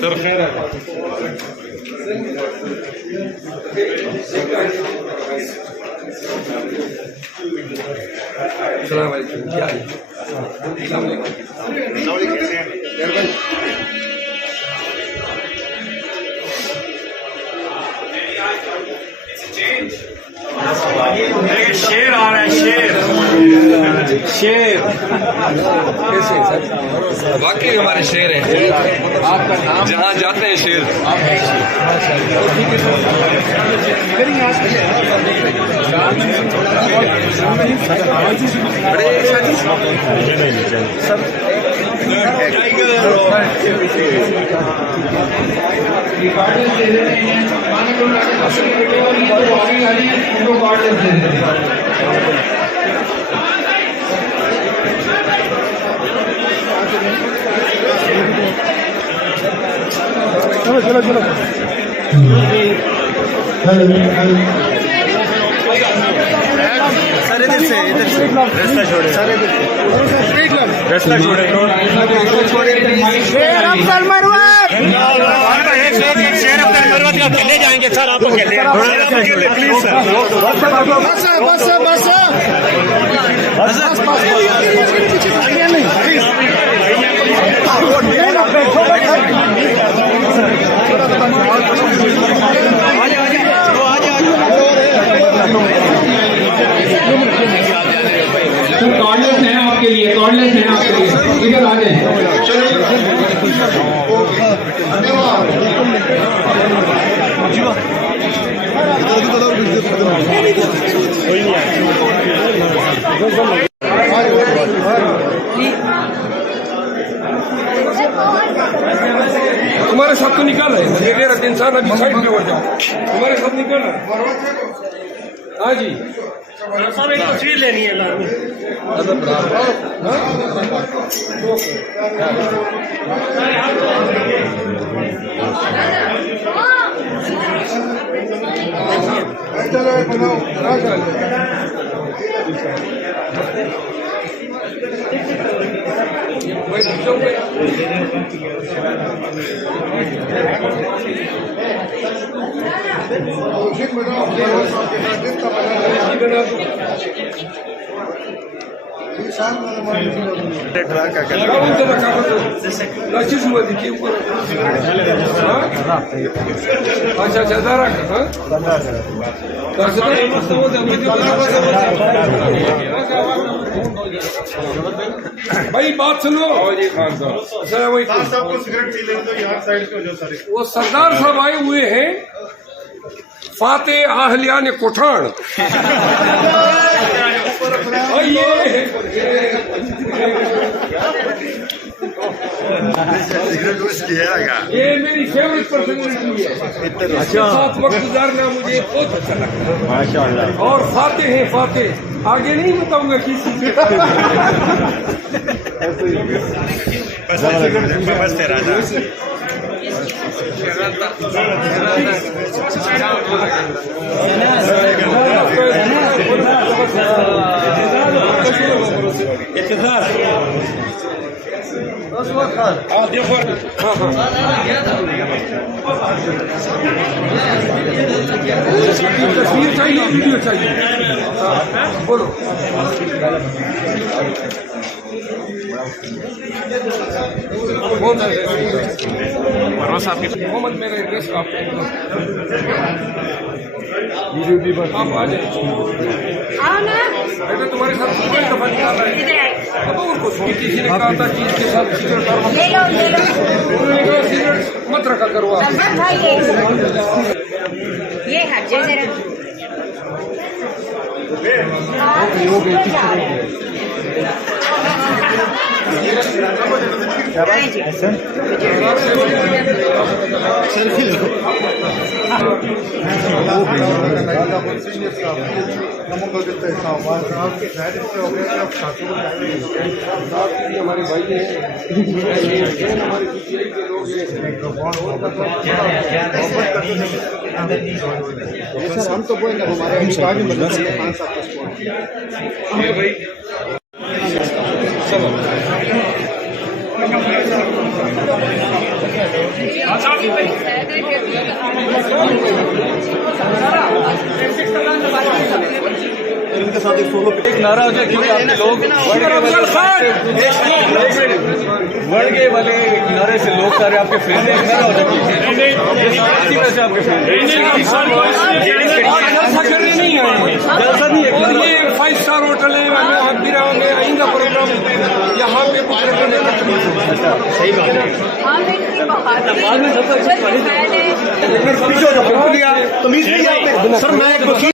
Sir खैर है। अस्सलाम वालेकुम। क्या है? अस्सलाम वालेकुम। शेर आ रहा है, शेर शेर कैसे वाकई हमारे शेर है। आपका नाम जहाँ जाते हैं शेर। चलो चलो चलो सर इधर से रास्ता छोड़े सर इधर से रास्ता छोड़े शेर अफजल मरवत शेर अफजल मरवत का खेले जाएंगे सर। आप खेले प्लीज सर। बस बस कॉर्डलेस है आपके लिए, कॉर्डलेस है आपके लिए, इधर आ जाए। तुम्हारे साथ तो निकाल है, मेरा इंसान अभी साइड पे हो जाओ। तुम्हारे साथ निकाल है। हाँ जी सब एक तस्वीर लेनी है भाई बात सुनो। वो सरदार साहब आए हुए हैं फाते आहलियान कोठान। ये मेरी फेवरेट पर्सनैलिटी है। साथ वक्त गुजारना मुझे बहुत अच्छा लगता है माशाअल्लाह। और फाते हैं फाते, आगे नहीं बताऊंगा किसी बस राजा तस्वीर चाहिए, वीडियो चाहिए, बोलो। मोहम्मद मेरा एड्रेस आपको आप आ जाए। बेटा तुम्हारे साथ कोई दफा निकाला है अब उनको किसी ने कहा था कि इसके साथ सिगरेट मत रखा करो आप। ये हट जाए जरा। हमारे भाई हैं, हमारे पीटीआई के लोग सर। हम तो बोलेंगे हमारे भाई इनके साथ एक नारा हो जाए क्योंकि आपके लोग वर्णगे वाले किनारे से लोग सारे आपके फ्रेंड हैं, नारा हो जाए वैसे आपके फ्रेंड जलसा करने नहीं आए, जलसा नहीं है। और ये 5 स्टार होटल है, वहाँ भी रहोगे, आएंगे प्रोग्राम यहाँ पे सही बात है। तमीज नहीं है आपने। सर मैं एक वकील